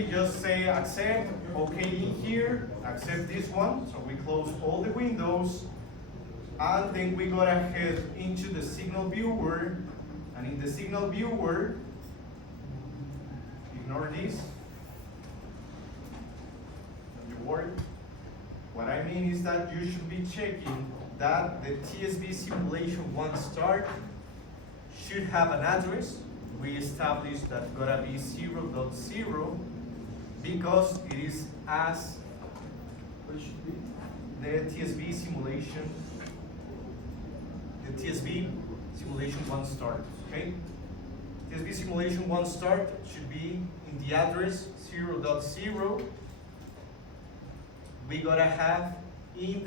simply just say accept, okay in here, accept this one. So we close all the windows, and then we go ahead into the signal viewer, and in the signal viewer, ignore this, don't you worry. What I mean is that you should be checking that the TSV simulation one start should have an address. We established that gotta be 0.0 because it is as what it should be the TSV simulation, the TSV simulation one start. Okay, TSV simulation one start should be in the address 0.0. We gotta have in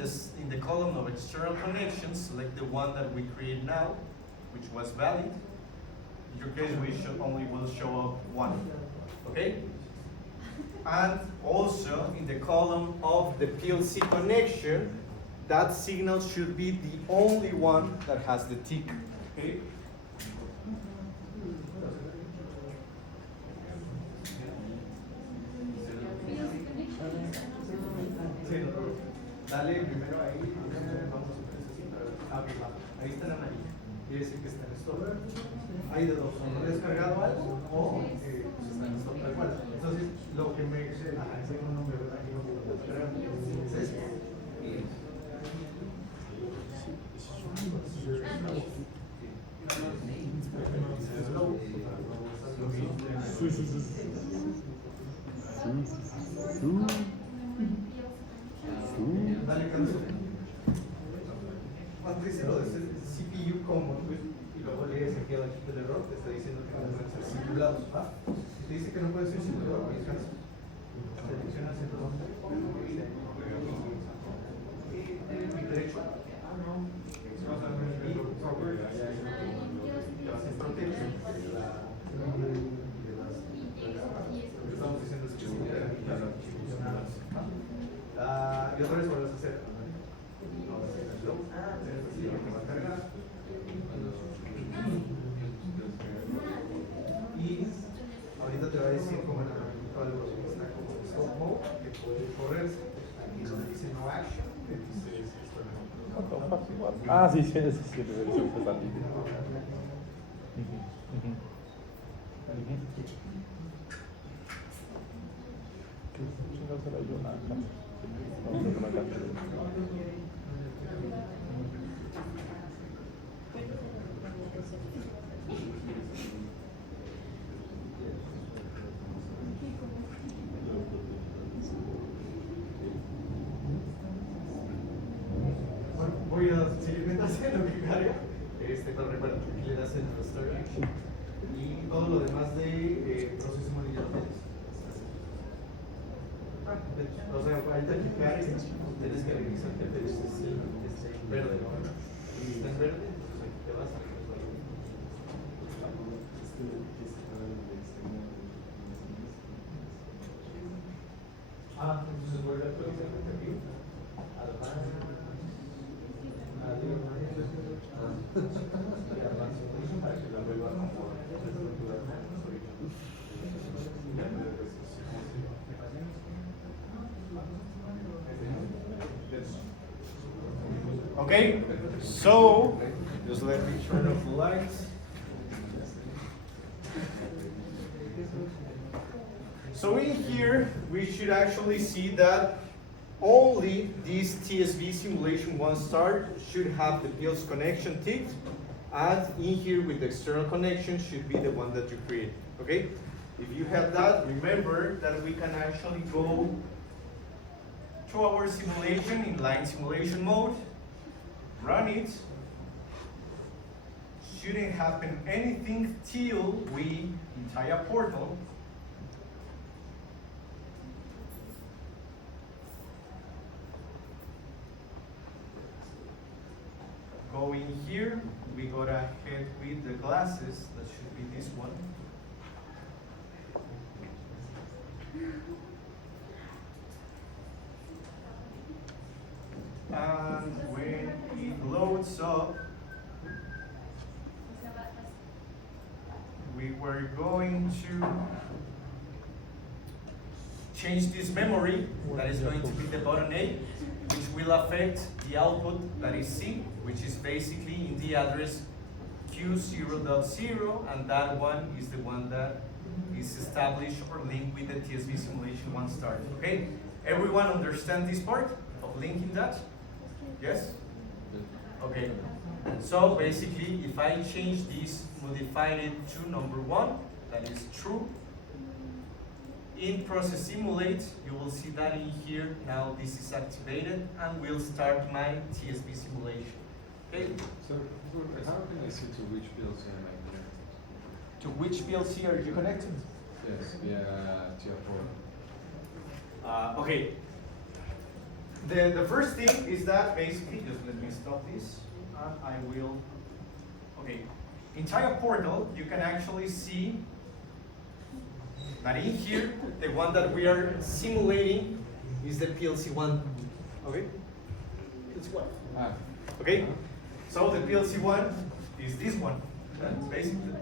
the column of external connections, select the one that we create now, which was valid. In your case, we should only will show up one, okay? And also in the column of the PLC connection, that signal should be the only one that has the tick, okay? Dale primero ahí, vamos a necesitar. Ahí está la amarilla. Quiere decir que está en stop. Hay de dos, o no he descargado algo o está en stop tal cual. Entonces, lo que me tengo un nombre, ¿verdad? Aquí no puedo descargar. Es este. Dale canso. Cuando dice lo de CPU common y luego lees aquí abajo del error, te está diciendo que no pueden ser simulados. ¿Va? Si te dice que no puede ser simulado, ahí canso. Seleccionas el y derecho. En protection. Lo que estamos diciendo es que y otra vez vuelves a hacer. Y ahorita te va a decir cómo en algo está como stop mode, que puede correrse. Aquí donde dice no action, que dice esto. Ah, sí, sí, debería ser fácil. ¿Qué chingados era yo? Ah, no. Bueno, voy a seguir mientras haciendo que carga. Pero recuerda que aquí le das el restore action y todo lo demás de proceso monitoreo. O sea, ahorita clicar y tienes que revisar que te dice está en verde, ¿no? Y está en verde, entonces aquí te vas a entonces vuelve a actualizar aquí. Para que la vuelva a Okay, so just let me turn off the lights. So in here, we should actually see that only this TSV simulation one start should have the PLC connection ticked, and in here with the external connection should be the one that you create, okay? If you have that, remember that we can actually go to our simulation in line simulation mode, run it. Shouldn't happen anything till we tie a portal. Go in here, we go ahead with the glasses, that should be this one. And when it loads up, we were going to change this memory, that is going to be the button A, which will affect the output that is C, which is basically in the address Q0.0, and that one is the one that is established or linked with the TSV simulation one start. Okay? Everyone understand this part of linking that? Yes? Okay. So basically, if I change this, modify it to number 1, that is true. In process simulate, you will see that in here. Now this is activated and will start my TSV simulation. Okay? So, how can I see to which PLC am I connected? To which PLC are you connected? Yes, via TR4. Okay. The first thing is that basically, just let me stop this, and I will. Okay. In TIA Portal, you can actually see that in here, the one that we are simulating is the PLC1. Okay? PLC1. Ah, Okay? So the PLC1 is this one. That's basically.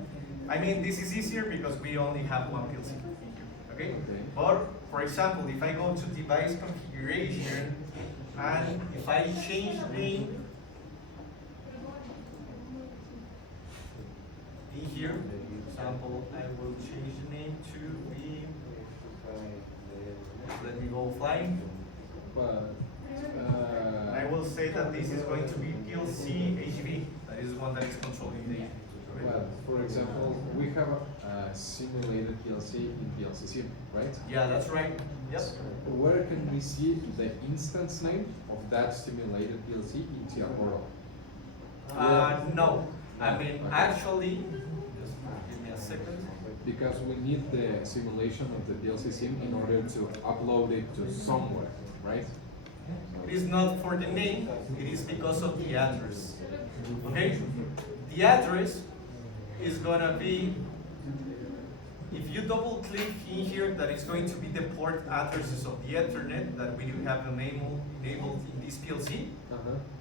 I mean, this is easier because we only have one PLC in here. Okay? Okay. But for example, if I go to device configuration and if I change name in here, for example, I will change the name to be, let me go flying. but I will say that this is going to be PLC HV. That is the one that is controlling the HV. well, for example, we have a simulated PLC in PLC sim, right? Yeah, that's right. Yep. Where can we see the instance name of that simulated PLC in TR Portal? No. I mean, Okay. actually, just give me a second. Because we need the simulation of the PLC sim in order to upload it to somewhere, right? It is not for the name, it is because of the address. Okay? The address is gonna be, if you double click in here, that is going to be the port addresses of the Ethernet that we do have enabled in this PLC.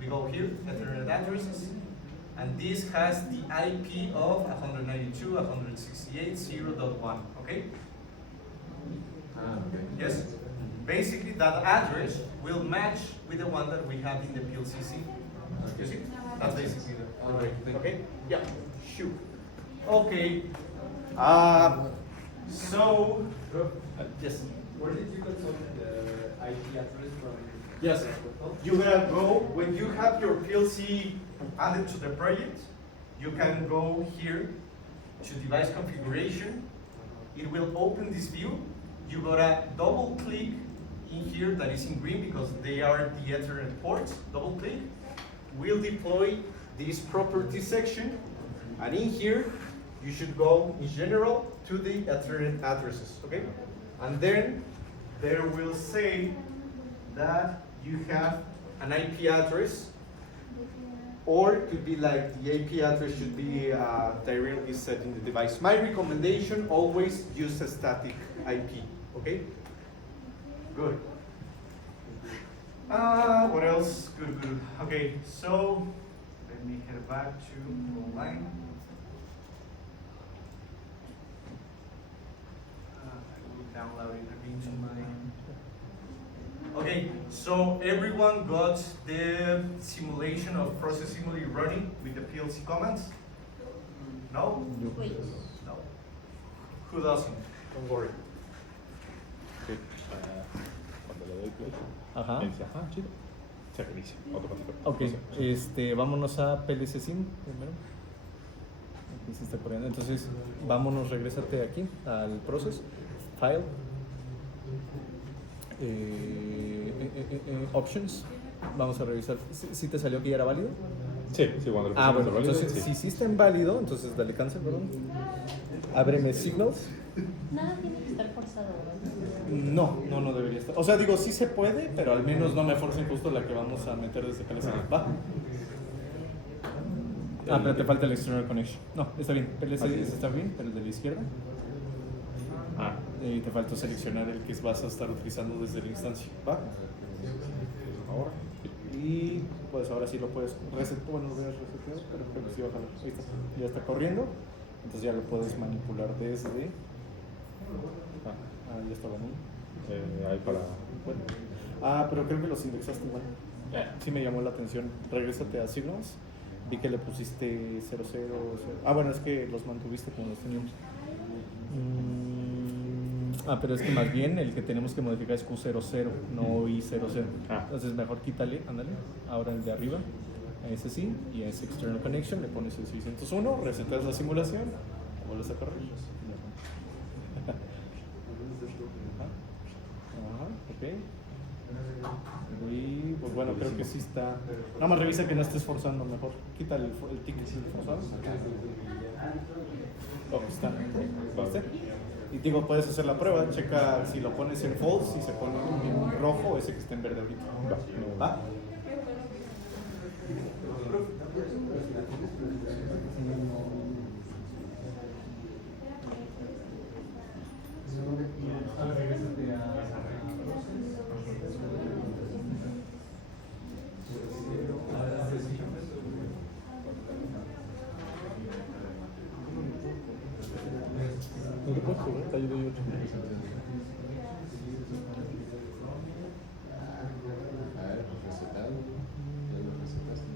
We go here, Ethernet addresses, and this has the IP of 192.168.0.1, okay? Ah, okay. Yes? Basically, that address will match with the one that we have in the PLCC. You see? That's basically the Alright, thank you. okay? Yeah, shoot. Okay. So, yes. Where did you consult the IP address from? Yes. You're gonna go, when you have your PLC added to the project, you can go here to device configuration. It will open this view. You gotta double click in here that is in green because they are the Ethernet ports. Double click. We'll deploy this property section. And in here, you should go in general to the Ethernet addresses, okay? And then there will say that you have an IP address, or it could be like the IP address should be directly set in the device. My recommendation, always use a static IP, okay? Good. What else? Good, good. Okay, so let me head back to online. I will download it into my. Okay, so everyone got the simulation of process simulator running with the PLC commands? No? Wait. No. Who doesn't? Don't worry. Sí. Cuando le doy play, Ajá. me dice, ajá, chido. Se reinicia automáticamente. Ok, vámonos a PLC Sim primero. Aquí se está corriendo. Entonces, vámonos, regrésate aquí al process, file, options. Vamos a revisar. ¿Sí te salió que ya era válido? Sí, sí, cuando lo Ah, pusimos bueno, en válido, entonces sí. si sí está en válido, entonces dale cancel, perdón. Ábreme signals. Nada tiene que estar forzado, ¿verdad? No debería estar. O sea, digo, sí se puede, pero al menos no me forcen justo la que vamos a meter desde PLC. Va. Pero te falta el external connection. No, está bien. PLC está bien, pero el de la izquierda. Ah, Y te falta seleccionar el que vas a estar utilizando desde la instancia. ¿Va? ahora. Y pues ahora sí lo puedes resetear. Bueno, lo hubieras reseteado, pero creo que sí va a jalar. Ahí está. Ya está corriendo. Entonces ya lo puedes manipular desde. Ah, ya estaba ahí. Hay para. Bueno. Ah, pero creo que los indexaste mal. Sí me llamó la atención. Regrésate a Signals. Vi que le pusiste 00. Ah, bueno, es que los mantuviste como los teníamos. Pero es que más bien el que tenemos que modificar es Q00, no I00. Ah. Entonces mejor quítale, ándale. Ahora el de arriba, a ese sí, y a ese External Connection le pones el 601, resetas la simulación, vuelves a correr. Ajá, ok. Y pues bueno, creo que sí está. Nada más revisa que no estés forzando mejor. Quita el ticket forzado. Oh, está. ¿Viste? Y digo, puedes hacer la prueba, checa si lo pones en false, si se pone en rojo, ese que está en verde ahorita. ¿Va? No te puedes subir, te ayudo yo. A ver, resetado. Ya lo resetaste.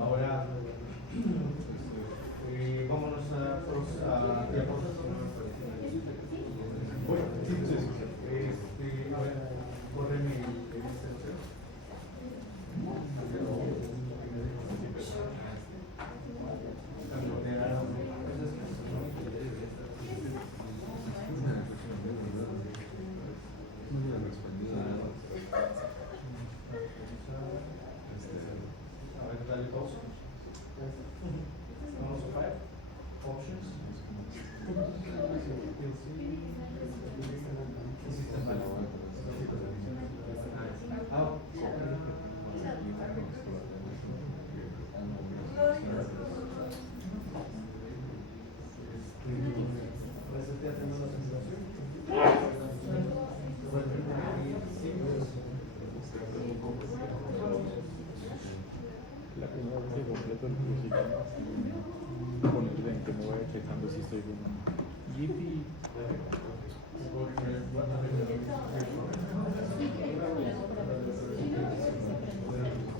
Ahora, vámonos a diapositiva. Bueno, entonces, a ver, córreme el A ver, dale pausa. Vamos a file. Options. La primera vez que completo el cursito, ponerle en que me vaya checando si estoy bien. Yipi.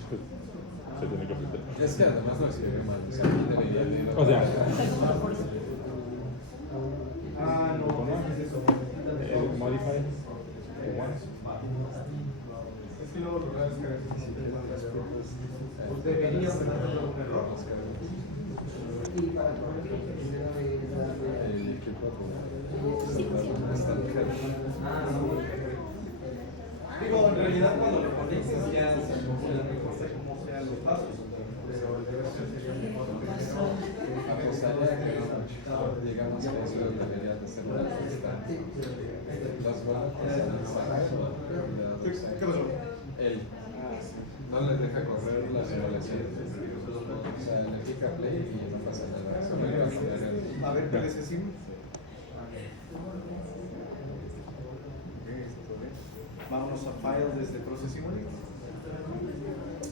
Pues, se tiene que apretar. Es que además lo escribí mal. O sea, aquí debería de. O sea, Ah, no, ¿qué es eso? edit modify. Once. Es que luego lo que es que pues debería haber un error. El que Digo, en realidad cuando lo conectas ya se calcula, no importa cómo sean los pasos, pero el deber ser sería mejor primero. apostaría que digamos que eso debería de ser una lista. Las ¿Qué pasó? él no les deja correr las simulaciones. O sea, le pica play y no pasa nada. Solo le va a poner el. A ver, PLC Sim. Vámonos a File desde Processing Unit.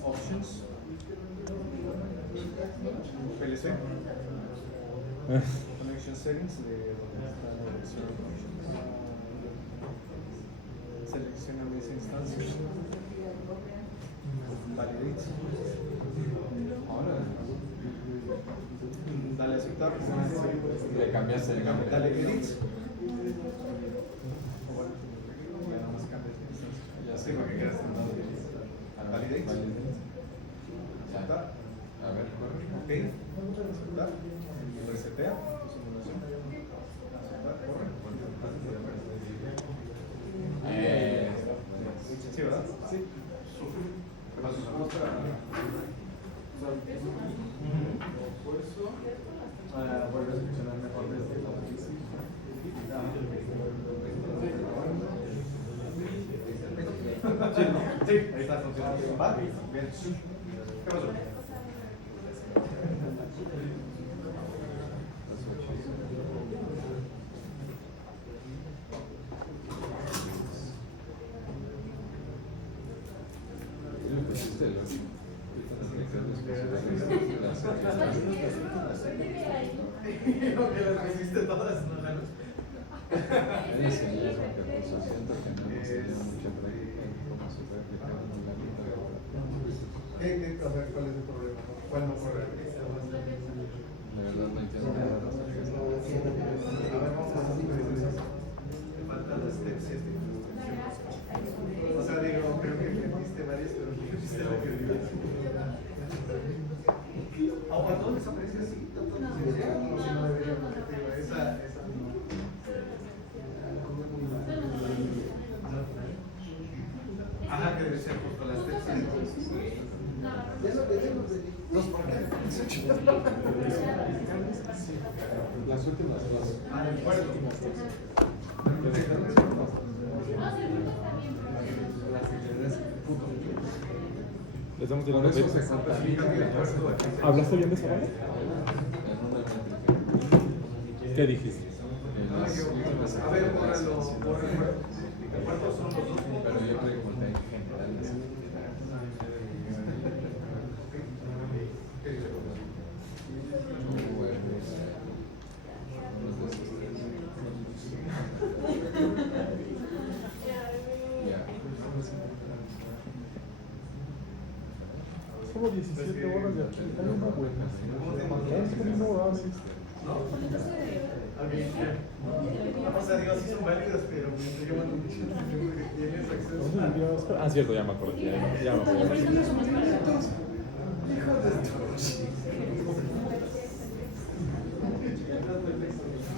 Options. PLC. Connection Settings de donde está la dirección. Selecciona esa instancia. Validate. Ahora Dale a aceptar. le cambiaste el nombre. Dale edit. O bueno, ya nada más cambias de instancia. Ya sé Sí, para que quede sentado. Validate. Ya. Aceptar. A ver, corre. Ok. Aceptar. Resetea tu simulación. Aceptar. Corre. Sí, ¿verdad? Sí. Pasos a otra. Vuelve a seleccionar mejor desde la Sí, ahí está funcionando. ¿Va? Bien. ¿Qué pasó? Lo que las hiciste todas, ¿no? Es el mismo que puso, siento que no hemos tenido mucha práctica en cómo se puede aplicar en un ámbito de laboratorio. ¿Cuál es el problema? ¿Cuál no corre? La verdad no entiendo nada de las tareas. A ver, vamos a hacer me faltan las steps 7. O sea, digo, creo que metiste varias, pero no metiste la que dio. ¿A dónde desaparece así? No, si no debería, porque te digo, esa no. Ajá, que debe ser justo las steps 7. Las últimas dos. Ah, de acuerdo. Les damos Por eso se directamente. cuenta ¿Hablaste bien de esa banda? en una métrica. ¿Qué dijiste? En las últimas A ver, actividades, bórralo. ¿Cuántos son los dos puntos? pero yo pregunté en general las actividades. Solo 17 horas de aquí. Hay una buena. Es como no haces. O sea, digo, sí son válidas, pero me estoy llamando mucho la atención porque tienes acceso ¿Dónde vivías? Ah, cierto, ya me acordé. Ya me acordé.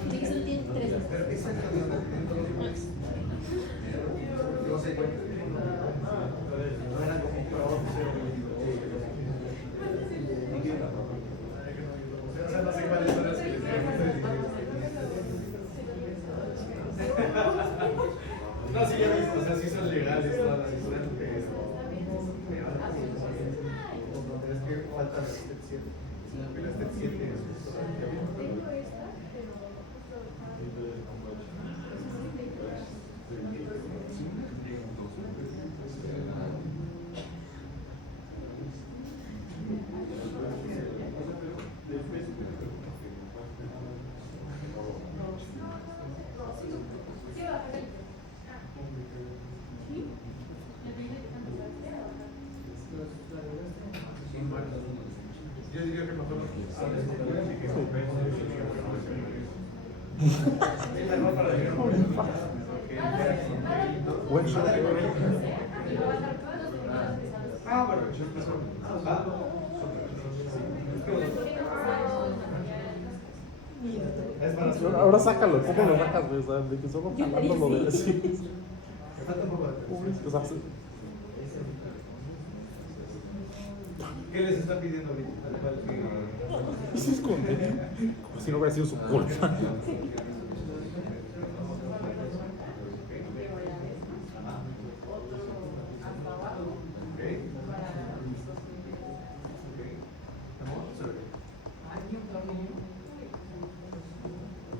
Tiene 3. Pero exactamente, entonces, yo sé cuenta. No eran como pro, o sea, no sé cuáles son las que les digo. No, sí, ya viste, o sea, sí son legales todas las historias, pero es que falta la step 7. La step 7 es yo diría que mejor es mejor para el Buen show. Ah, bueno, es para Ahora sácalo. ¿Cómo lo sacas? O sea, de que solo jalando lo de sí. me falta un poco de atención. O sea, ¿Qué les están pidiendo ahorita? Al cual que... y se esconde. Como si no hubiera sido su culpa.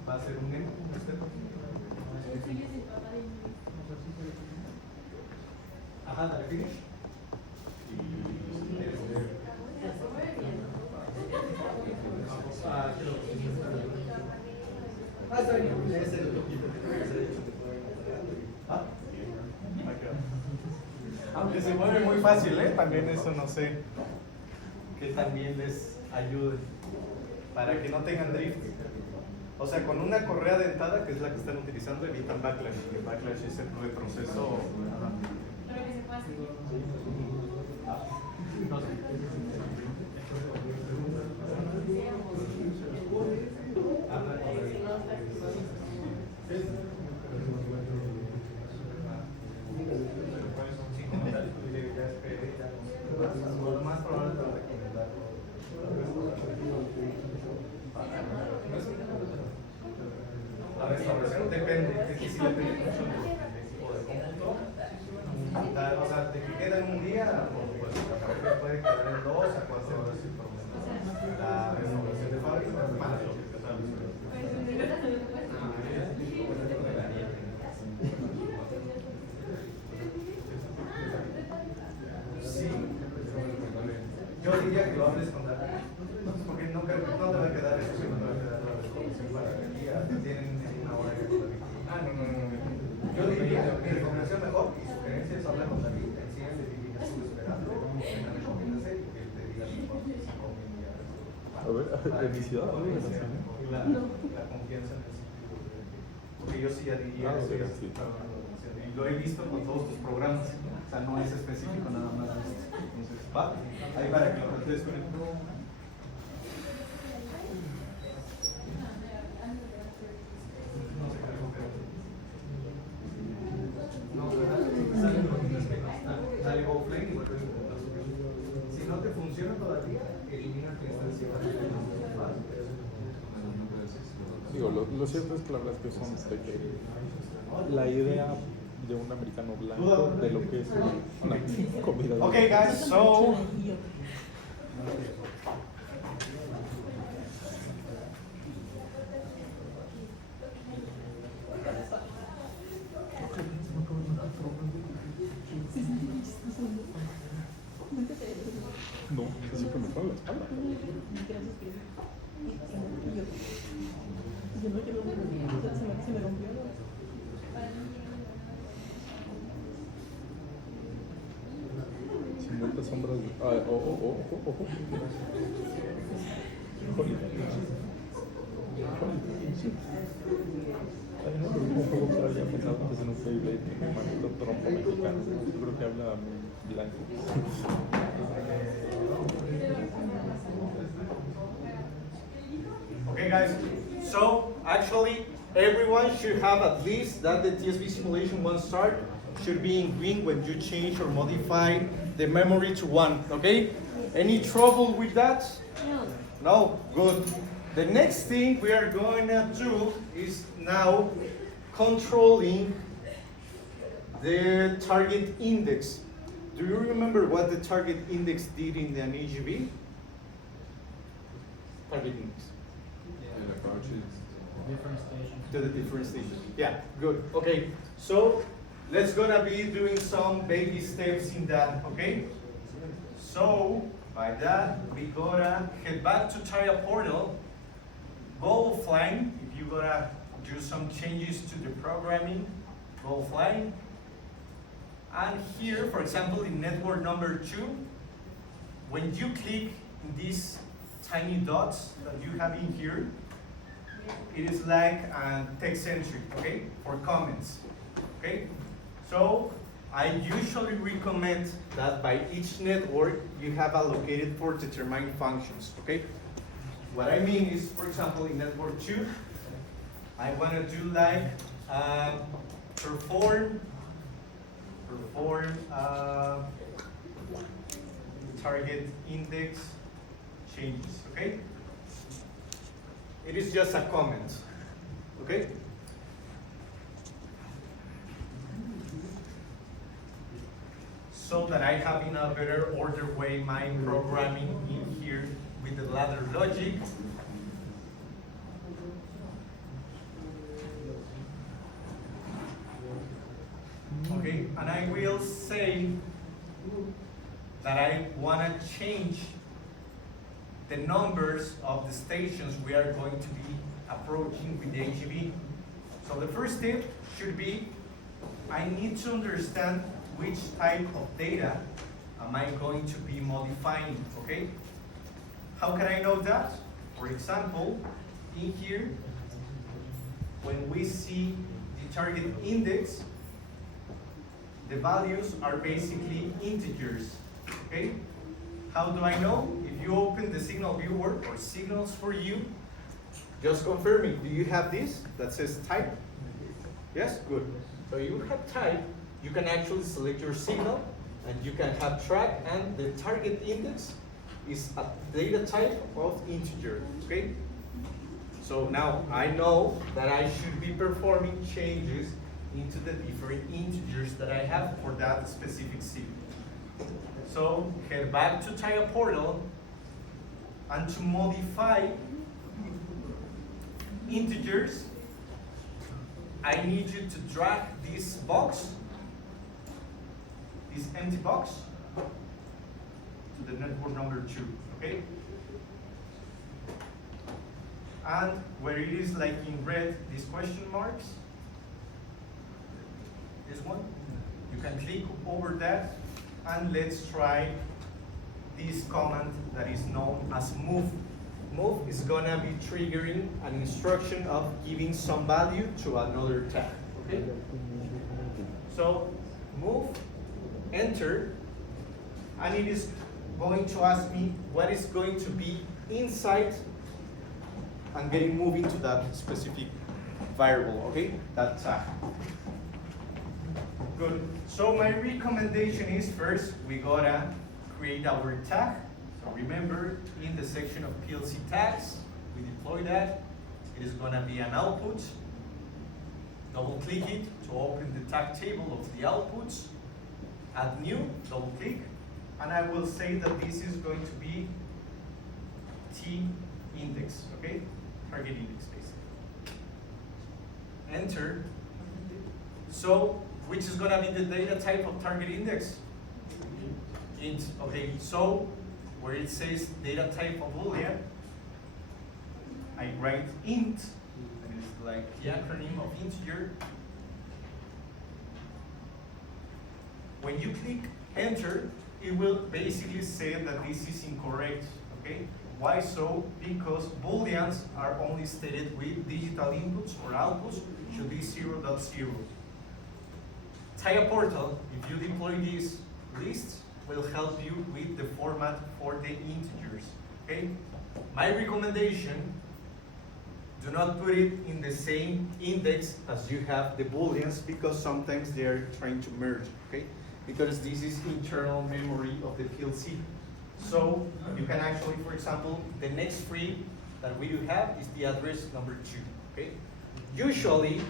¿Va a ser un nemo? Ajá, dale finish. Está bien. Es el toquito que tengo que hacer. ¿Ah? Aunque se mueve muy fácil, también eso no sé que también les ayude para que no tengan drift. O sea, con una correa dentada, que es la que están utilizando, evitan backlash. El backlash es el retroceso. Pero que se pueda seguir. No sé. Lo más probable es recomendar. La restauración depende, es que sí depende mucho del tipo de cómputo. O sea, de que queda en un día, pues la pareja puede quedar en 2 a 4 horas sin problema. La restauración de fábrica es más lo que sí. Yo diría que lo hables con David, porque no te va a quedar eso, sino te va a quedar la respuesta. para ¿De mi ciudad? ¿Dónde me nací? la confianza en el sitio web. Porque yo sí ya diría Ah, eso, ok, ya sí. y lo he visto con todos tus programas, o sea, no es específico nada más. Entonces, va, ahí para que lo plantees con él. Dale go play y vuelve a intentar subir. Si no te funciona todavía, elimina tu instancia. Digo, lo cierto es que la verdad es que son de que la idea de un americano blanco de lo que es una comida. de- Okay, guys, so No, siempre me pone la espalda. Se me rompió. 50 sombras de... ojo. Ay, no, pero un juego que había pensado antes en un Beyblade, un maldito trompo mexicano. Yo creo que habla muy blanco. okay, guys. So actually, everyone should have at least that the TSV simulation 1 start should be in green when you change or modify the memory to 1. Okay? Any trouble with that? No. No? Good. The next thing we are going to do is now controlling the target index. Do you remember what the target index did in an AGV? Target index. El approach is Different stations. To the different stations. Yeah, good. Okay, so let's gonna be doing some baby steps in that, okay? So by that, we gotta head back to Tire Portal, go offline. If you gotta do some changes to the programming, go offline. And here, for example, in network number 2, when you click in these tiny dots that you have in here, it is like a text entry, okay, for comments, okay? So I usually recommend that by each network you have allocated for determined functions, okay? What I mean is, for example, in network 2, I want to do like perform target index changes, okay? It is just a comment, okay? So that I have in a better order way my programming in here with the ladder logic. Okay, and I will say that I want to change the numbers of the stations we are going to be approaching with the AGV. So the first step should be, I need to understand which type of data am I going to be modifying, okay? How can I know that? For example, in here, when we see the target index, the values are basically integers, okay? How do I know? If you open the signal viewer or signals for you, just confirming, do you have this that says type? Yes, good. So you have type, you can actually select your signal and you can have track, and the target index is a data type of integer, okay? So now I know that I should be performing changes into the different integers that I have for that specific signal. So head back to Tire Portal, and to modify integers, I need you to drag this box, this empty box, to the network number 2, okay? And where it is like in red, these question marks, this one, you can click over that, and let's try this command that is known as move, move is gonna be triggering an instruction of giving some value to another tag, okay? So move, enter, and it is going to ask me what is going to be inside and getting moving to that specific variable, okay? That tag. Good. So my recommendation is first we gotta create our tag. So remember in the section of PLC tags, we deploy that. It is gonna be an output. Double click it to open the tag table of the outputs. Add new, double click. And I will say that this is going to be T index, okay? Target index basically. Enter. So, which is gonna be the data type of target index? Int, okay, so where it says data type of Boolean, I write int, and it's like the acronym of integer. When you click enter, it will basically say that this is incorrect, okay? Why so? Because Booleans are only stated with digital inputs or outputs, should be 0.0. Taya Portal, if you deploy these lists, will help you with the format for the integers, okay? My recommendation, do not put it in the same index as you have the Booleans because sometimes they're trying to merge, okay? Because this is internal memory of the PLC. So you can actually, for example, the next free that we do have is the address number 2, okay? Usually,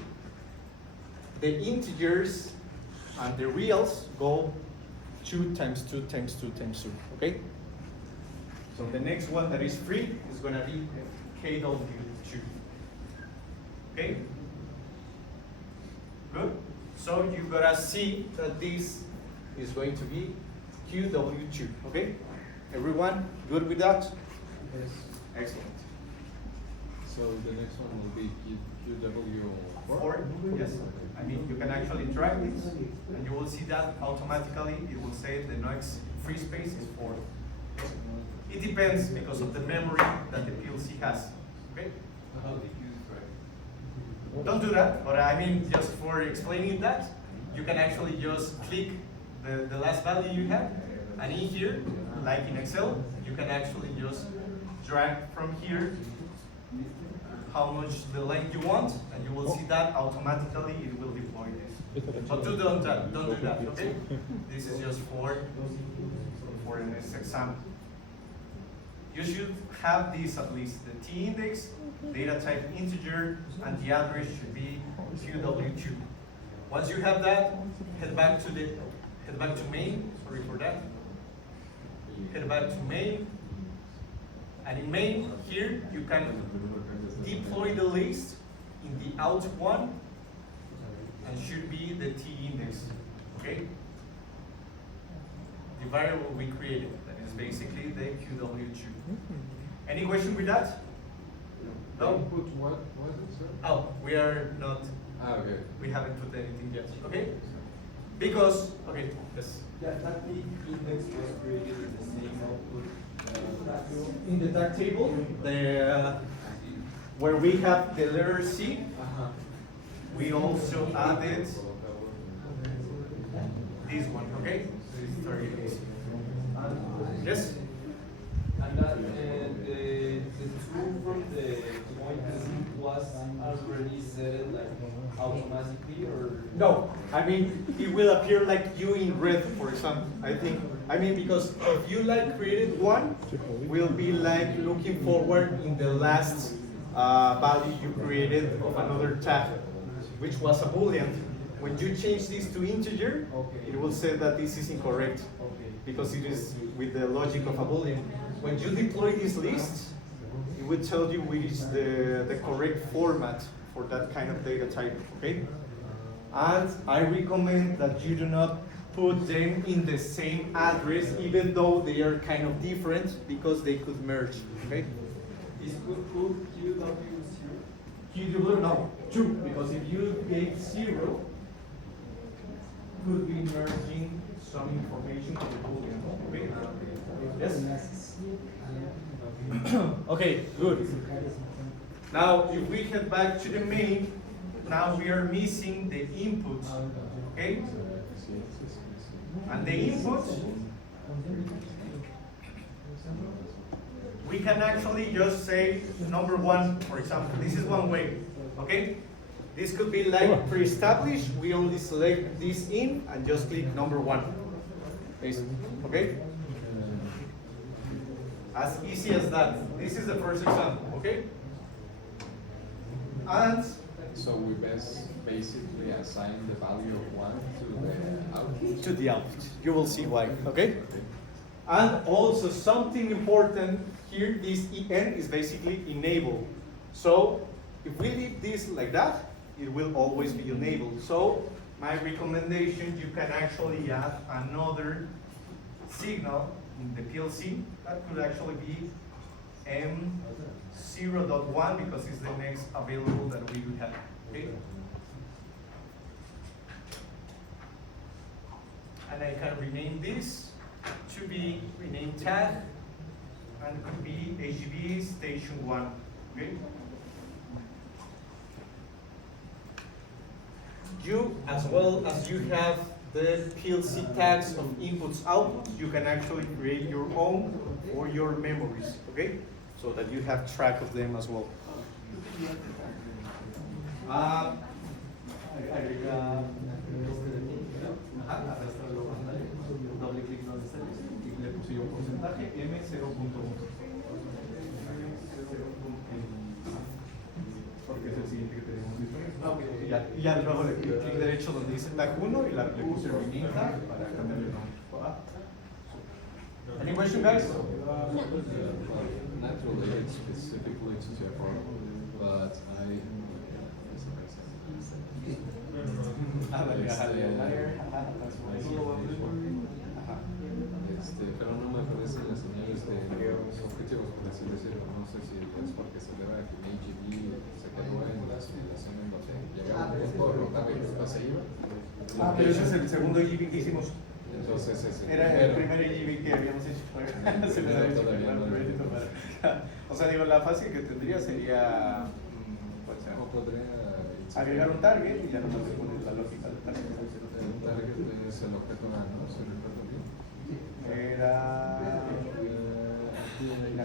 the integers and the reals go 2 times 2 times 2 times 2, okay? So the next one that is free is gonna be KW2, okay? Good? So you gotta see that this is going to be QW2, okay? Everyone good with that? Yes. Excellent. So the next one will be QW4? Or, yes, I mean, you can actually drag this, and you will see that automatically, it will say the next free space is 4. Okay? It depends because of the memory that the PLC has, okay? How did you describe? Don't do that, but I mean, just for explaining that, you can actually just click the last value you have, and in here, like in Excel, you can actually just drag from here how much the length you want, and you will see that automatically it will deploy this. But don't do that, okay? This is just for this example. You should have this at least, the T index, data type integer, and the address should be QW2. Once you have that, head back to main, sorry for that. Head back to main, and in main, here, you can deploy the list in the out one, and should be the T index, okay? The variable we created, that is basically the QW2. Any question with that? No? Input what was it, sir? Oh, we are not, Okay. we haven't put anything yet, okay? Because, okay, yes. Yeah, that big index was created in the same output. In the tag table, where we have the letter C, we also added this one, okay? This is target basic. Yes? And that the two from the point was already set like automatically or? No, I mean, it will appear like you in red, for example. I mean, because if you like created one, will be like looking forward in the last value you created of another tag, which was a Boolean. When you change this to integer, it will say that this is incorrect because it is with the logic of a Boolean. When you deploy this list, it will tell you which is the correct format for that kind of data type, okay? And I recommend that you do not put them in the same address, even though they are kind of different, because they could merge, okay? Is could QW0? QW, no, 2, because if you gave 0, could be merging some information to the Boolean, okay? Yes? Okay, good. Now, if we head back to the main, now we are missing the input, okay? And the input, we can actually just say number one, for example. This is one way, okay? This could be like pre-established. We only select this in and just click number one. Okay? As easy as that. This is the first example, okay? And So we basically assign the value of 1 to the output. to the output. You will see why, okay? And also something important here, this EN is basically enable. So if we leave this like that, it will always be enabled. So my recommendation, you can actually add another signal in the PLC. That could actually be M0.1 because it's the next available that we would have, okay? And I can rename this to be renamed tag, and it could be AGB station 1, okay? You, as well as you have the PLC tags of inputs, outputs, you can actually create your own or your memories, okay? So that you have track of them as well. Doble clic donde está y le puse yo un porcentaje M0.1. Porque es el siguiente que tenemos disponible. Y ya luego le clic derecho donde dice tag 1 y le puse rename tag para cambiarle el nombre. Any question, guys? Not related specifically to Jafar, but I. Pero no me aparecen las señales de objetivos, por así decirlo. No sé si es porque se debe a que mi AGB se quedó en la simulación en donde llegaba un punto, rotaba y después se iba. Pero ese es el segundo EGB que hicimos. Entonces ese Era el primer EGB que habíamos hecho. Se les había hecho o sea, digo, la fácil que tendría sería ¿cuál será? O podría Agregar un target y ya nomás le pones la lógica del target. el target es el objeto A, ¿no? Si recuerdo bien. Era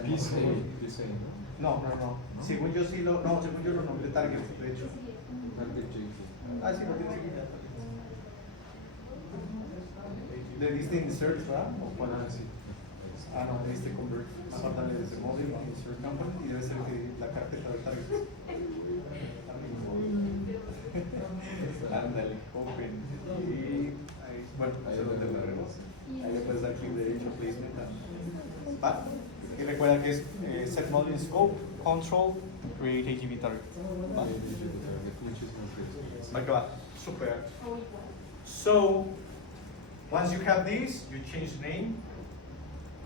Dice, ¿no? no. Según yo sí según yo lo nombré target, de hecho. Target J. Ah, sí, lo tienes aquí. ¿Le diste insert, verdad? ¿O cuál? Ah, sí. Ah, no, le diste convert. Apártale desde móvil, insert company, y debe ser que la carpeta del target. Ándale, open. Y ahí, bueno, ahí lo tendremos. Ahí le puedes dar clic derecho, placement. ¿Va? Y recuerda que es set module scope, control, create AGB target. ¿Va? Va que va. Super. So, once you have this, you change the name.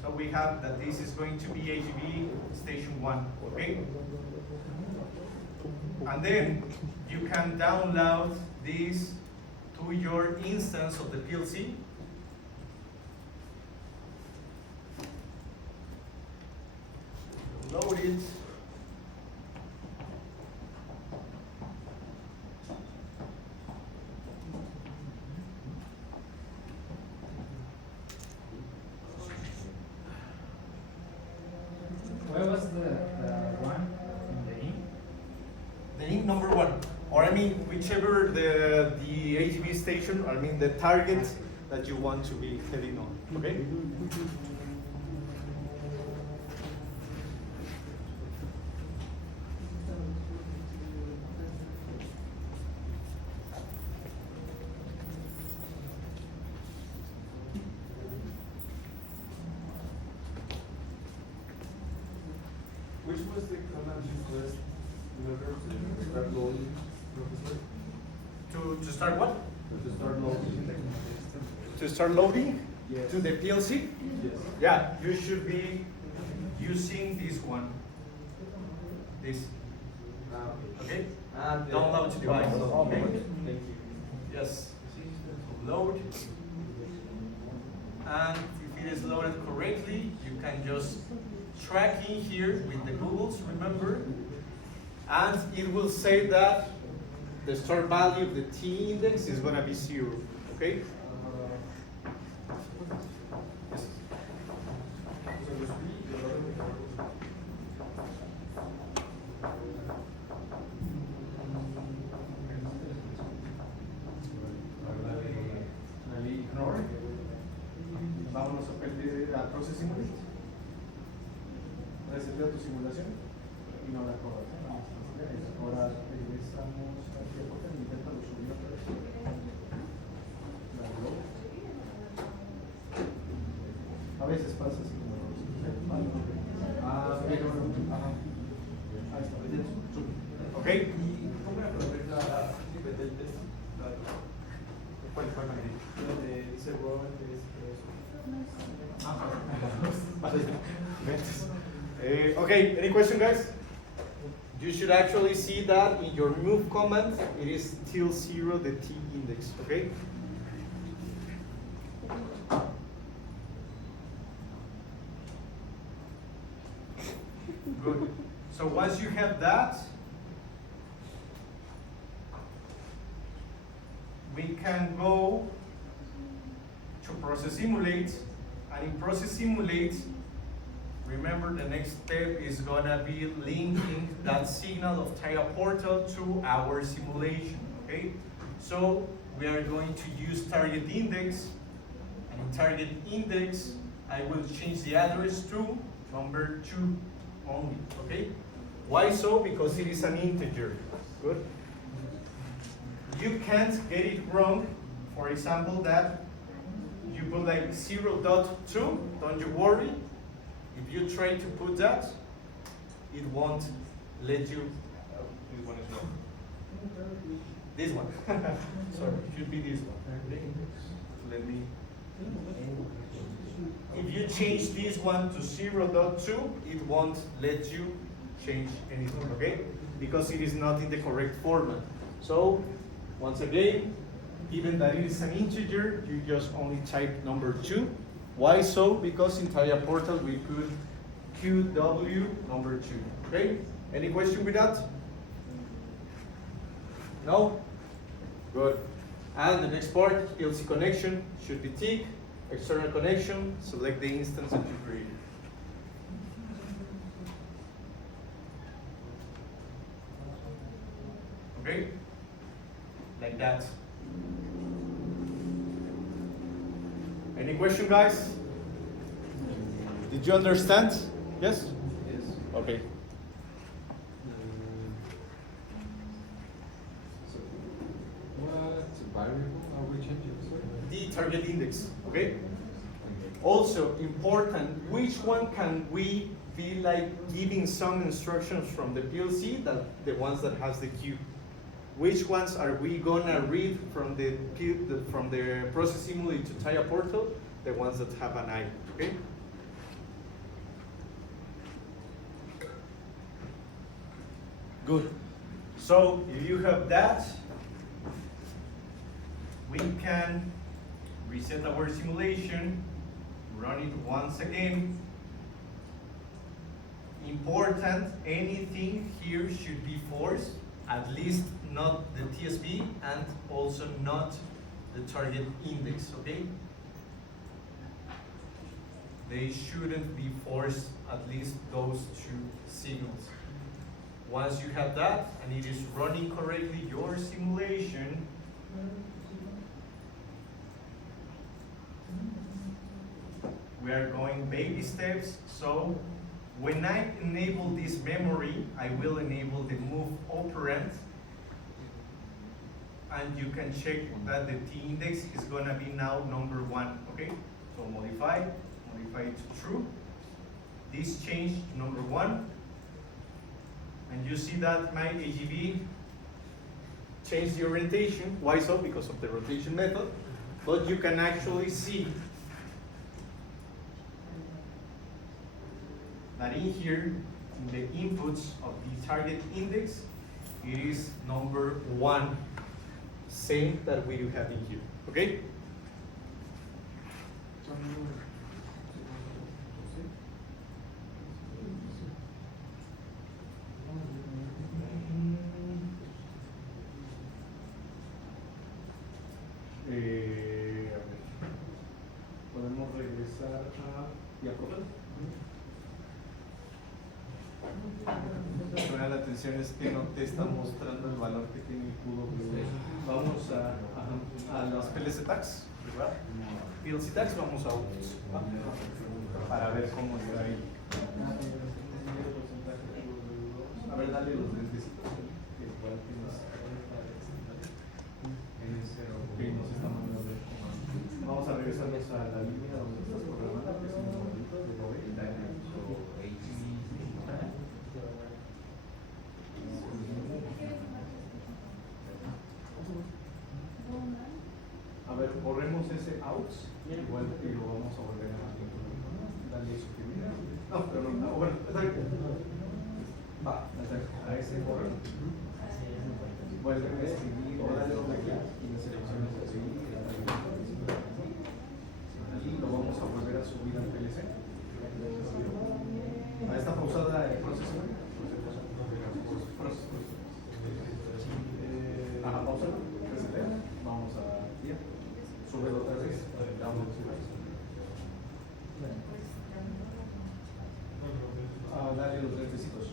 So we have that this is going to be AGB station 1, okay? And then you can download this to your instance of the PLC. Load it. Where was the one in the ink? The ink number 1, or I mean whichever the AGB station, I mean the target that you want to be heading on, okay? Which was the command you first in order to start loading, Professor? To start what? To start loading. To start loading Yes. to the PLC? Yes. Yeah, you should be using this one. This, okay? Download to device. Okay. Thank you. Yes. Load. And if it is loaded correctly, you can just tracking here with the Googles, remember? And it will say that the start value of the T index is gonna be 0, okay? Yes. Dale ignore. Vámonos a Process Simulate. Resetea tu simulación y no la corras. Ahora regresamos aquí a Portal y inténtalo subir otra vez. Dale, a veces pasa así como pero ahí está, ya sube. Okay? ¿Y cómo aprovecha la del test? ¿Cuál medida? Donde dice raw Okay, any question, guys? You should actually see that in your move command, it is still 0, the T index, okay? Good. So once you have that, we can go to Process Simulate, and in Process Simulate, remember the next step is gonna be linking that signal of TIA Portal to our simulation, okay? So we are going to use target index, and in target index, I will change the address to number 2 only, okay? Why so? Because it is an integer, good? You can't get it wrong, for example, that you put like 0.2, don't you worry. If you try to put that, it won't let you. This one is wrong. This one. Sorry, it should be this one. Let me. If you change this one to 0.2, it won't let you change anything, okay? Because it is not in the correct format. So, once again, given that it is an integer, you just only type number 2. Why so? Because in TIA Portal we put QW number 2. Okay? Any question with that? No? Good. And the next part, PLC connection, should be tick. External connection, select the instance that you created. Okay? Like that. Any question, guys? Did you understand? Yes? Yes. Okay. So, what variable are we changing? Sorry? The target index, okay? Also important, which one can we be like giving some instructions from the PLC, that the ones that has the Q? Which ones are we gonna read from the Process Simulate to TIA Portal? The ones that have an I, okay? Good. So if you have that, we can reset our simulation, run it once again. Important, anything here should be forced, at least not the TSV and also not the target index, okay? They shouldn't be forced, at least those two signals. Once you have that and it is running correctly your simulation, we are going baby steps. So when I enable this memory, I will enable the move operand, and you can check that the T index is gonna be now number 1, okay? So modify it to true. This changed to number 1, and you see that my AGV changed the orientation. Why so? Because of the rotation method. But you can actually see that in here, in the inputs of the target index, it is number 1, same that we do have in here, okay? atención es que no te está mostrando el valor que tiene el QW. Vamos a los PLC tags, ¿verdad? PLC tags, vamos a outputs, ¿va? Para ver cómo está ahí. A ver, dale los lentecitos. Que igual que nos está mandando. Vamos a regresarnos a la línea donde estás programando, que es un momentito de A ver, borremos ese outs, igual que lo vamos a volver a darle suprimir. No, pero no, bueno, está bien. Va, a ese borro. Vuelve a escribir, o dale doble clic y le seleccionas así. Y lo vamos a volver a subir al PLC. Ahí está pausada el proceso. Ajá, pausa. Vamos a ya. Súbelo otra vez. Dale los lentecitos.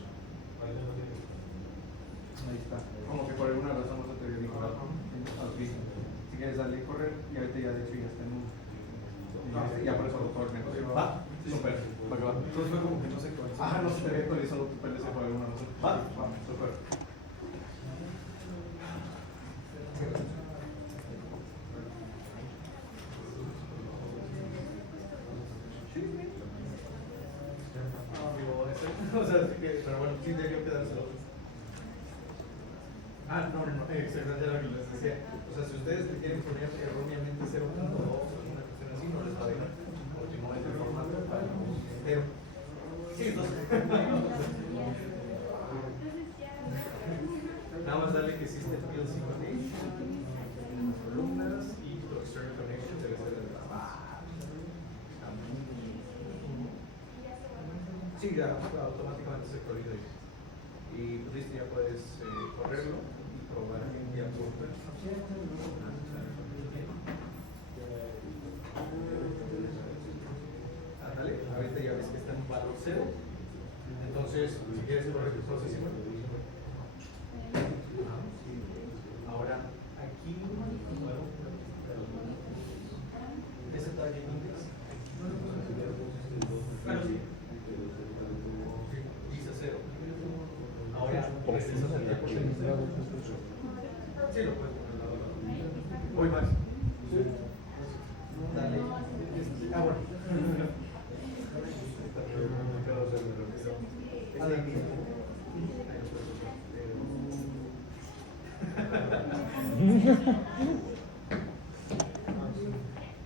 Ahí está. Como que por alguna razón no te digo. Si quieres darle correr y ahorita ya de hecho ya está en un. Ya por eso todo el negocio. ¿Va? Súper. Entonces fue como que no sé qué. Ajá, no se te había actualizado tu PLC por alguna razón. ¿Va? Súper. O sea, sí que, pero bueno, sí debió quedárselo. No, exactamente era lo que les decía. O sea, si ustedes le quieren poner erróneamente 0.2 o alguna cuestión así, no les va a dejar. Porque no es el formato para pero. Sí, entonces. Nada más darle que existe el PLC connection, columnas y tu external connection debe ser el Sí, ya automáticamente se actualiza ahí. Y pues listo, ya puedes correrlo y probar que ya puede. Ándale, ahorita ya ves que está en valor 0. Entonces, si quieres correr tu proceso, ahora aquí, ese tag index. Claro, sí. Dice 0. Ahora, regresas al día por sí, lo puedes poner. Voy más. Dale. Bueno.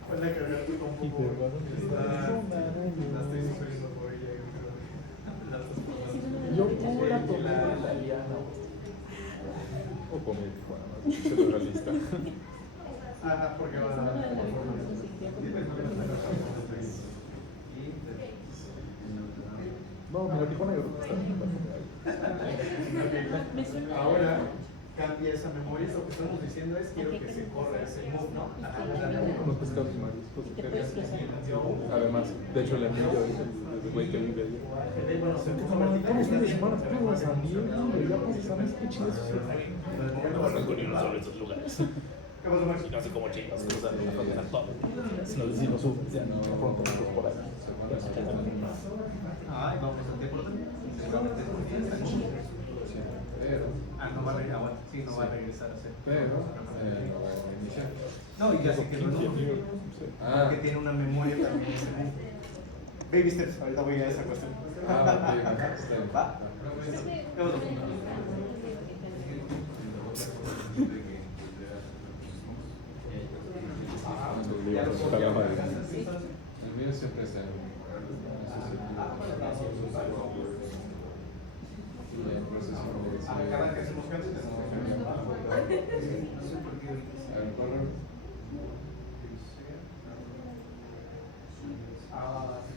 Puede cargar tu compu. La estoy sufriendo por ella. Yo como la tomé la liana. O comí Tijuana, más realista. Ajá, porque va a dar. No, mira, Tijuana yo creo que está bien. Ahora cambia esa memoria. Lo que estamos diciendo es quiero que se corra ese move, ¿no? Los pescados mariscos. Además, de hecho, el amigo el güey que vive ahí. Estamos fin de semana, fuimos a San Diego, ya pasamos, qué chido eso. No conozco ni uno solo de estos lugares. ¿Qué pasó, Max? Y no sé cómo chicos cruzan la frontera todo. Si nos decimos ya no, pronto nosotros por ahí. Ay, vamos a deporte. Seguramente Pero, no va a regresar. Sí, no va a regresar a hacer. no va a iniciar. No, y ya sé que no. Porque tiene una memoria también. Baby steps, ahorita voy a esa cuestión. Ok, está bien. ¿Va? ¿Qué pasó? Ya lo Está la madre. El mío siempre es el. Cada que hacemos cambios, si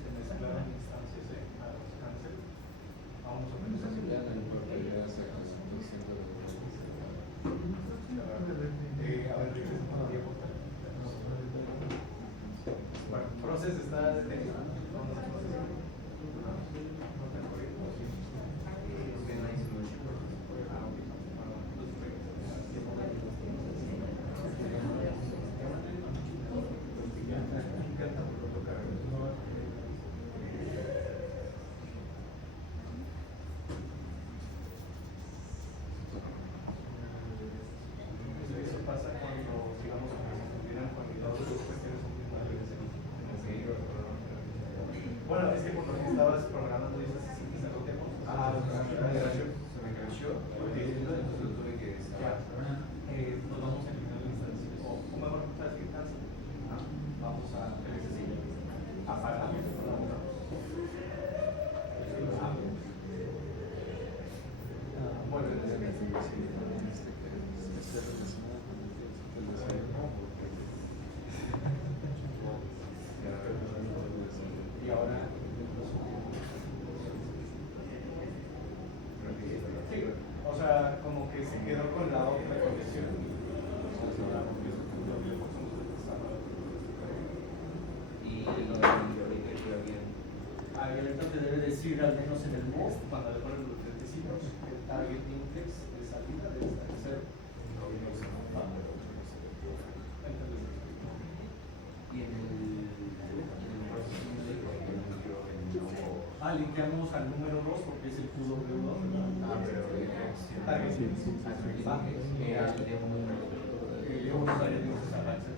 te mezclaron instancias, cancel. Vamos a ver eso. Ya no importa, ya sacas un centro de. A ver, regresemos a tiempo. Bueno, proceso está detenido. Vamos a proceso. No está corriendo. ahorita te debe decir, al menos en el MOV, cuando le ponen los lentecitos, el target index de salida debe estar en 0. Y en el limpiamos al número 2 porque es el QW2, ¿verdad? Pero target Sí, index. sí, sí, sí. Va. Yo usaría de esa base,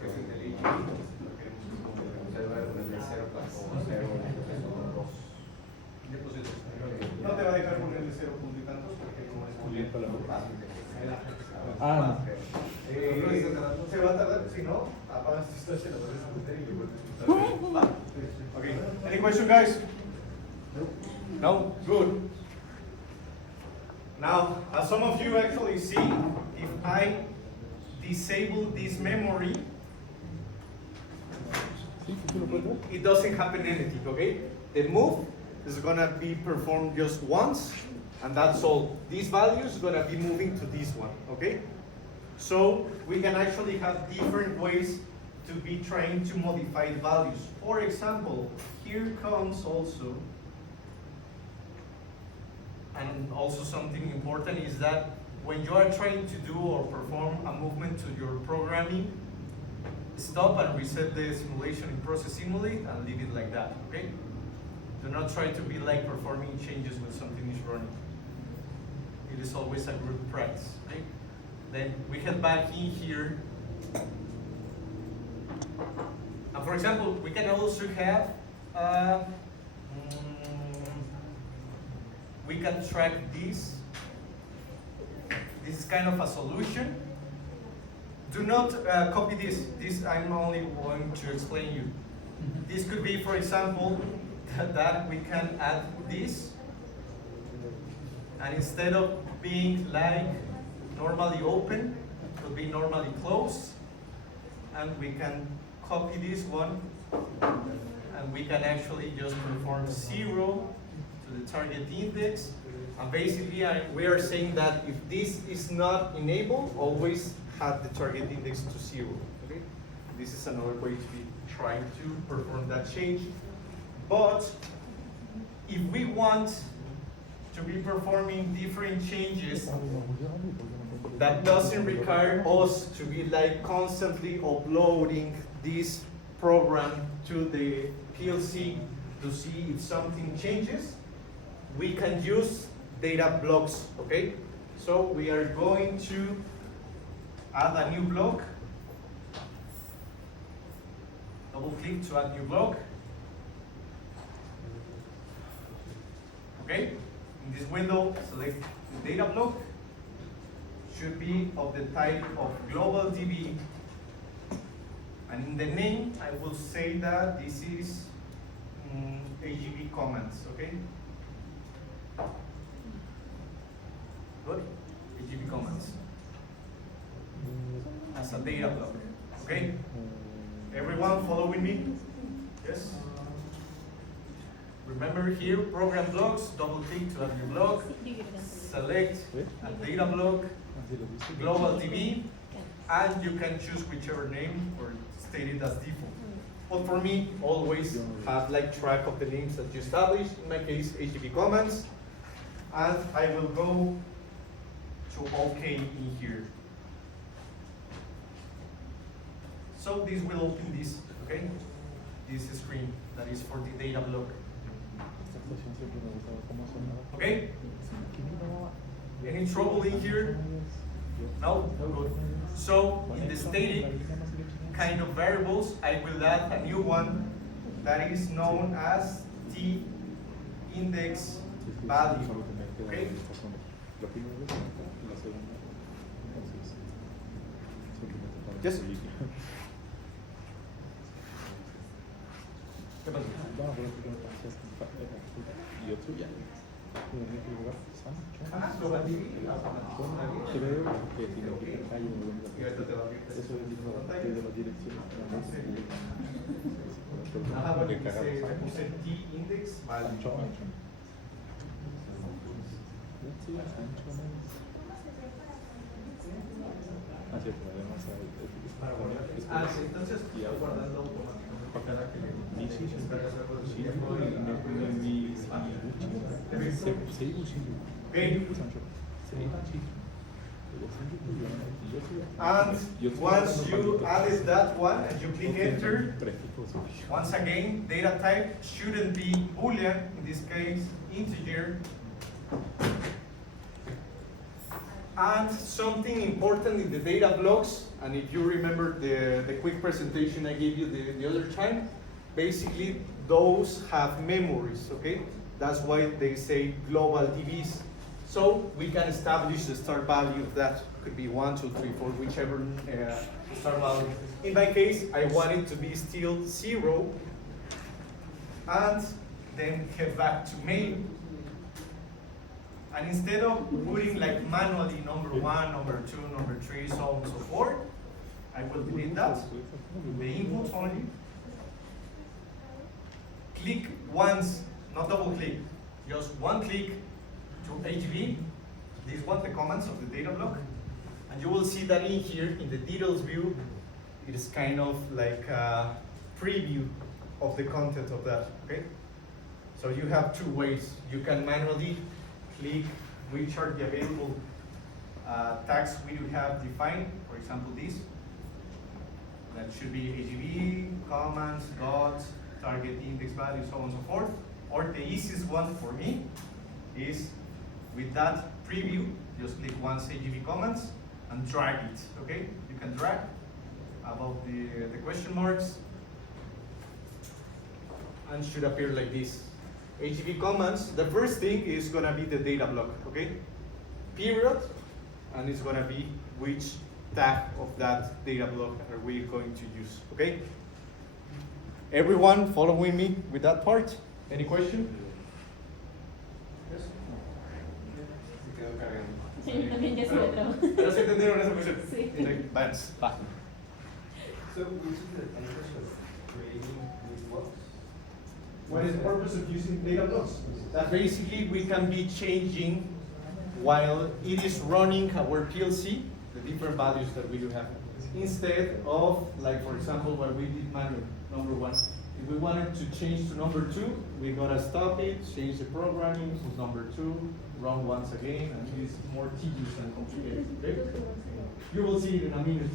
que es el del HG, lo queremos como no te va a dejar ponerle 0 punto y tantos porque no es muy lento la Ah, se va a tardar, si no, apagas tu historia, lo vuelves a meter y le vuelves a meter. Okay. Any question, guys? No? Good. Now, as some of you actually see, if I disable this memory, sí, ¿tú lo puedes ver? it doesn't happen anything, okay? The move is gonna be performed just once, and that's all. This value is gonna be moving to this one, okay? So we can actually have different ways to be trying to modify the values. For example, here comes also, and also something important is that when you are trying to do or perform a movement to your programming, stop and reset the simulation in Process Simulate and leave it like that, okay? Do not try to be like performing changes when something is running. It is always a good practice, okay? Then we head back in here. And for example, we can also have, we can track this. This is kind of a solution. Do not copy this. This I'm only going to explain you. This could be, for example, that we can add this. And instead of being like normally open, it will be normally closed. And we can copy this one. And we can actually just perform 0 to the target index. And basically, we are saying that if this is not enabled, always have the target index to 0. Okay? This is another way to be trying to perform that change. But if we want to be performing different changes that doesn't require us to be like constantly uploading this program to the PLC to see if something changes, we can use data blocks, okay? So we are going to add a new block. Double click to add new block. Okay? In this window, select the data block. Should be of the type of global DB. And in the name, I will say that this is AGB comments, okay? Good. AGB comments as a data block. Okay? Everyone following me? Yes? Remember here, program blocks, double click to add new block, select a data block, global DB, and you can choose whichever name or state it as default. But for me, always have like track of the names that you established, in my case, HTTP comments, and I will go to OK in here. So this will open this, okay? This screen that is for the data block. Okay? Any trouble in here? No? Good. So in the static kind of variables, I will add a new one that is known as T index value. Okay? Yes. ¿Qué pasa? Y otro ya. Global DB. Creo que tiene que hay un Y ahorita te va a abrir eso es de las direcciones. Ajá, bueno, le puse T index value. Ah, cierto, además Para guardar. Sí, entonces guardando automáticamente. And once you added that one and you click enter, once again, data type shouldn't be Boolean, in this case, integer. And something important in the data blocks, and if you remember the quick presentation I gave you the other time, basically those have memories, okay? That's why they say global DBs. So we can establish the start value of that. Could be 1, 2, 3, 4, whichever start value. In my case, I want it to be still 0, and then head back to main. And instead of putting like manually number 1, number 2, number 3, so on and so forth, I will delete that. The input only. Click once, not double click, just one click to HV. This one, the comments of the data block. And you will see that in here, in the details view, it is kind of like a preview of the content of that, okay? So you have two ways. You can manually click which are the available tags we do have defined. For example, this. That should be AGV, comments, dots, target index value, so on and so forth. Or the easiest one for me is with that preview, just click once AGV comments and drag it, okay? You can drag above the question marks and should appear like this. AGV comments, the first thing is gonna be the data block, okay? Period, and it's gonna be which tag of that data block are we going to use, okay? Everyone following me with that part? Any question? Sí, yo también ya se me trabó. ¿Ya se entendieron esa cuestión? Sí. Like, Vance, va. So which is the purpose of creating these blocks? What is the purpose of using data blocks? That basically we can be changing while it is running our PLC, the different values that we do have. Instead of, like for example, what we did manually, number 1. If we wanted to change to number 2, we gotta stop it, change the programming to number 2, run once again, and it is more tedious and complicated, okay? You will see it in a minute,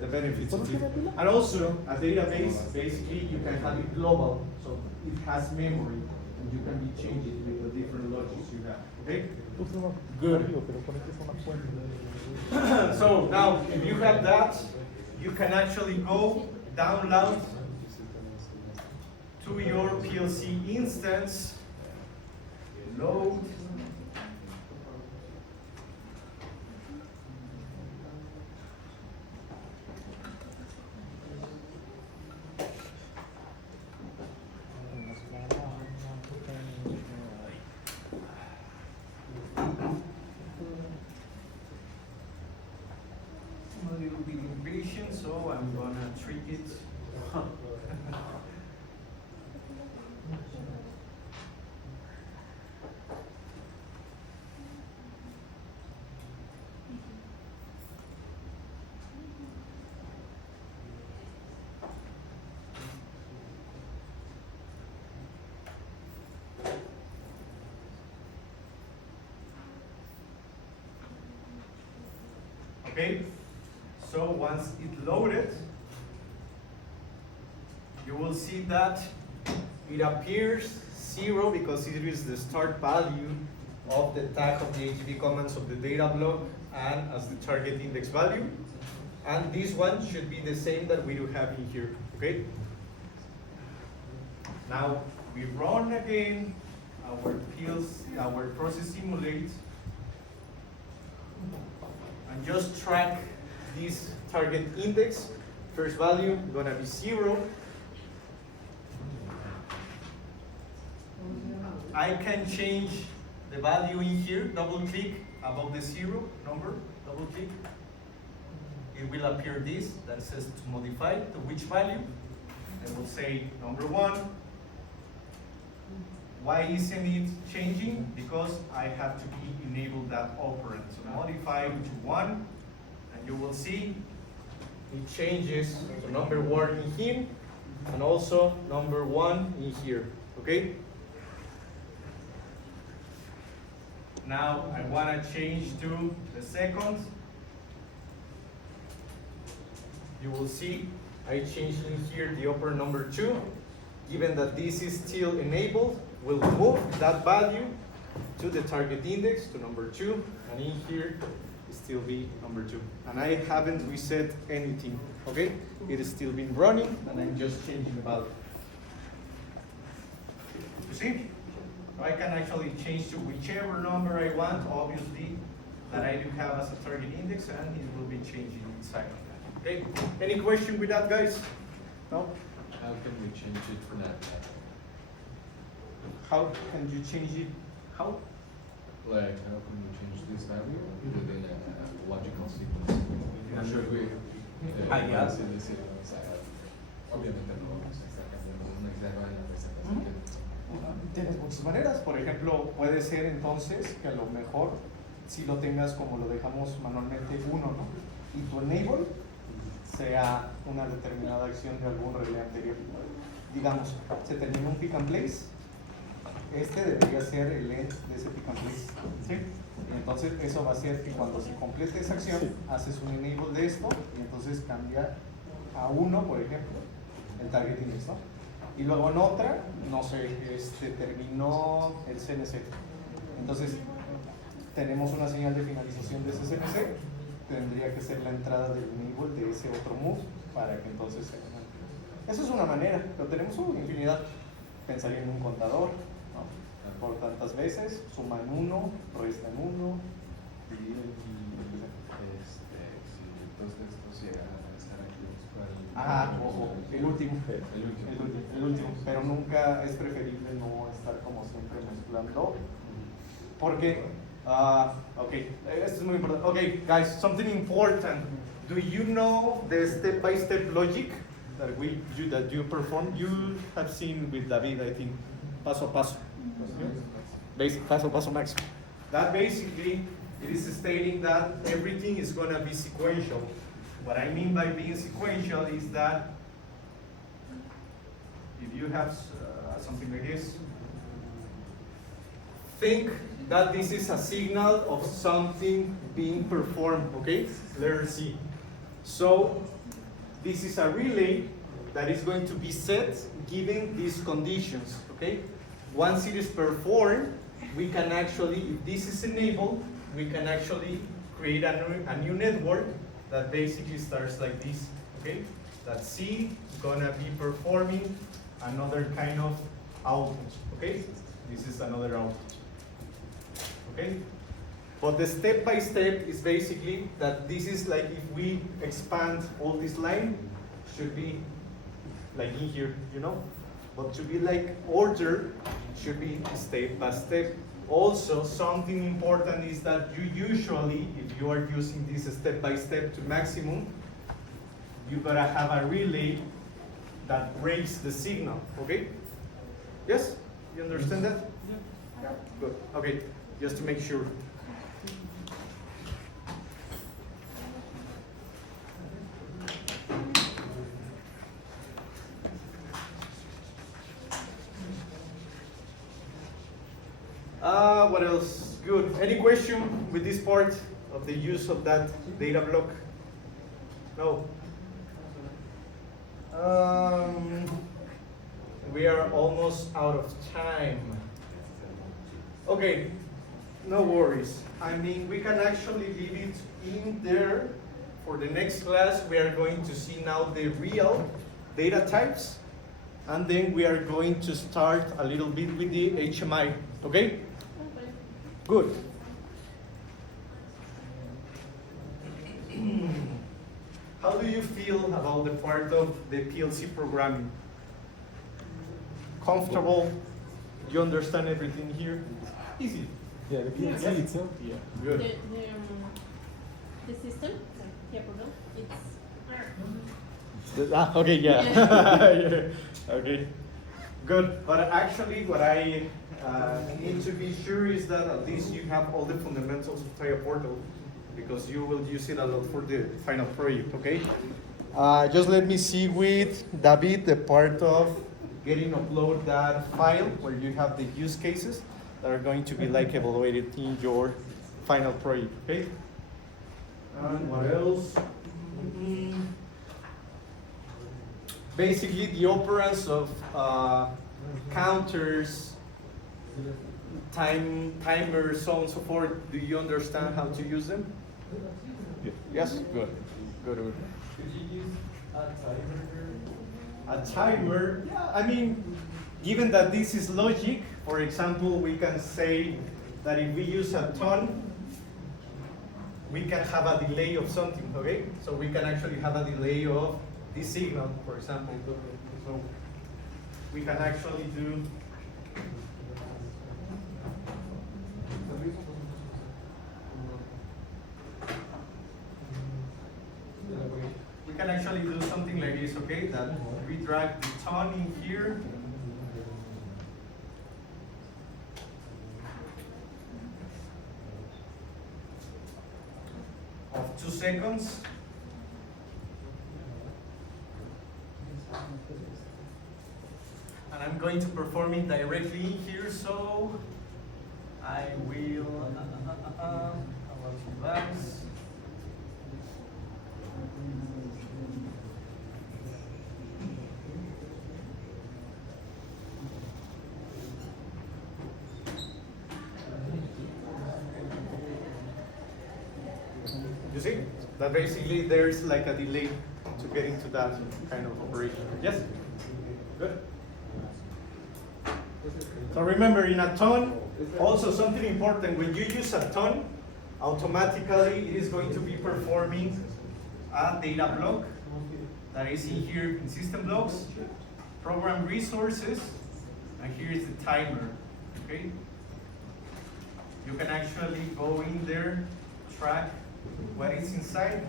the benefits of it. And also, a database, basically, you can have it global, so it has memory, and you can be changing with the different logics you have, okay? Good. So now, if you have that, you can actually go download to your PLC instance, load, I'm a little bit impatient, so I'm gonna trick it. Okay, so once it loaded, you will see that it appears 0 because it is the start value of the tag of the HTTP comments of the data block and as the target index value. And this one should be the same that we do have in here, okay? Now we run again our PLC, our process simulate, and just track this target index. First value gonna be 0. I can change the value in here, double click above the 0 number, double click. It will appear this that says to modify to which value. I will say number 1. Why isn't it changing? Because I have to enable that operand. So modify to 1, and you will see it changes to number 1 in here, and also number 1 in here, okay? Now I want to change to the second. You will see I changed in here the upper number 2. Given that this is still enabled, we'll move that value to the target index to number 2, and in here it still be number 2. And I haven't reset anything, okay? It is still been running, and I'm just changing the value. You see? So I can actually change to whichever number I want, obviously, that I do have as a target index, and it will be changing inside of that. Okay? Any question with that, guys? No? How can we change it for that? How can you change it? How? Like, how can we change this value within a logical sequence? Should we? Ya. Sí, sí, o sea, obviamente no vamos a estar cambiando una externa en la presentación. Tienes muchas maneras. Por ejemplo, puede ser entonces que a lo mejor si lo tengas como lo dejamos manualmente 1, ¿no? Y tu enable sea una determinada acción de algún relé anterior. Digamos, se terminó un pick and place. Este debería ser el end de ese pick and place. ¿Sí? Y entonces eso va a ser que cuando se complete esa acción, haces un enable de esto y entonces cambia a 1, por ejemplo, el target index, ¿no? Y luego en otra, no sé, terminó el CNC. Entonces, tenemos una señal de finalización de ese CNC, tendría que ser la entrada del enable de ese otro move para que entonces se haga. Eso es una manera, pero tenemos una infinidad. Pensaría en un contador, ¿no? Por tantas veces, suman 1, restan 1, dividen Sí, entonces estos llegan a estar aquí. ojo, el último. El último. El último, pero nunca es preferible no estar como siempre mezclando. Porque, okay, esto es muy importante. Okay, guys, something important. Do you know the step-by-step logic that you perform? You have seen with David, I think, paso a paso. Basic paso a paso máximo. That basically, it is stating that everything is going to be sequential. What I mean by being sequential is that if you have something like this, think that this is a signal of something being performed, okay? Letter C. So, this is a relay that is going to be set given these conditions, okay? Once it is performed, we can actually, if this is enabled, we can actually create a new network that basically starts like this, okay? That C gonna be performing another kind of output, okay? This is another output, okay? But the step-by-step is basically that this is like if we expand all this line, should be like in here, you know? But to be like order, should be step-by-step. Also, something important is that you usually, if you are using this step-by-step to maximum, you gotta have a relay that breaks the signal, okay? Yes? You understand that? Yeah. Good. Okay, just to make sure. What else? Good. Any question with this part of the use of that data block? No. We are almost out of time. Okay, no worries. I mean, we can actually leave it in there. For the next class, we are going to see now the real data types, and then we are going to start a little bit with the HMI, okay? Good. How do you feel about the part of the PLC programming? Comfortable? You understand everything here? Easy. Yeah, the PLC Yes. itself, yeah. Good. The system, the program, it's Okay, yeah. Yeah. Okay. Good. But actually, what I need to be sure is that at least you have all the fundamentals of TIA Portal, because you will use it a lot for the final project, okay? Just let me see with David the part of getting upload that file where you have the use cases that are going to be like evaluated in your final project, okay? And what else? Basically the operands of counters, timers, so on and so forth. Do you understand how to use them? Yes? Good. Good. Could you use a timer? A timer, yeah, I mean, given that this is logic, for example, we can say that if we use a ton, we can have a delay of something, okay? So we can actually have a delay of this signal, for example. So we can actually do something like this, okay? That we drag the ton in here. Of 2 seconds. And I'm going to perform it directly in here, so I will advance. You see that basically there's like a delay to get into that kind of operation. Yes? Good. So remember, in a ton, also something important, when you use a ton, automatically it is going to be performing a data block that is in here in system blocks, program resources, and here is the timer, okay? You can actually go in there, track what is inside,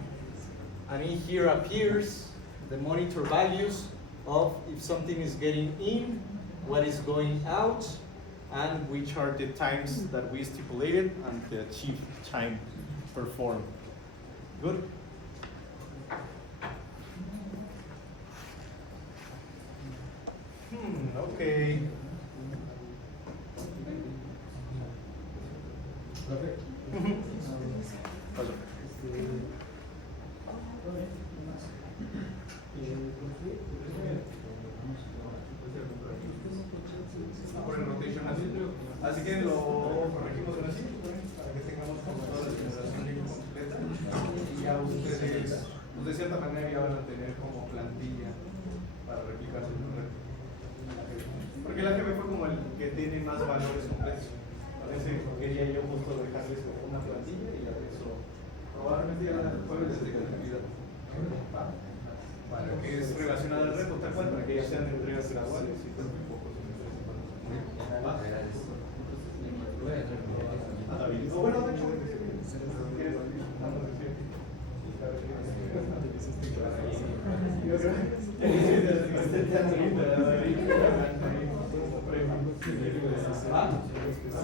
and in here appears the monitor values of if something is getting in, what is going out, and which are the times that we stipulated and the achieved time performed. Good? Okay. Por el rotation así que lo corregimos así para que tengamos toda la generación completa y ya ustedes pues de cierta manera ya van a tener como plantilla para replicar su número, porque la GB fue como el que tiene más valores completos. Parece que quería yo justo dejarles una plantilla y ya eso probablemente ya la jueves de conectividad. Vale, que es relacionada al reto, tal cual, para que ya sean entregas graduales y todo un poco. David. Bueno, de hecho,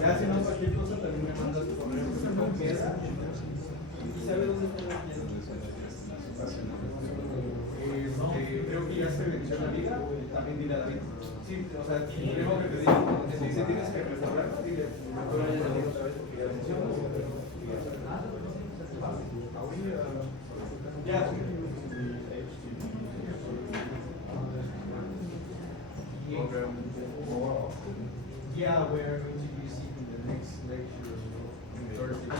ya si no cualquier cosa también me mandas tu correo con pieza. ¿Y sabe dónde está la pieza? Creo que ya se venció la liga, también dile a David. Sí, o sea, creo que te digo, si tienes que restaurar, dile, mejor vaya a la otra vez porque ya venció. Ya. Yeah, we're going to use it in the next lecture Thursday.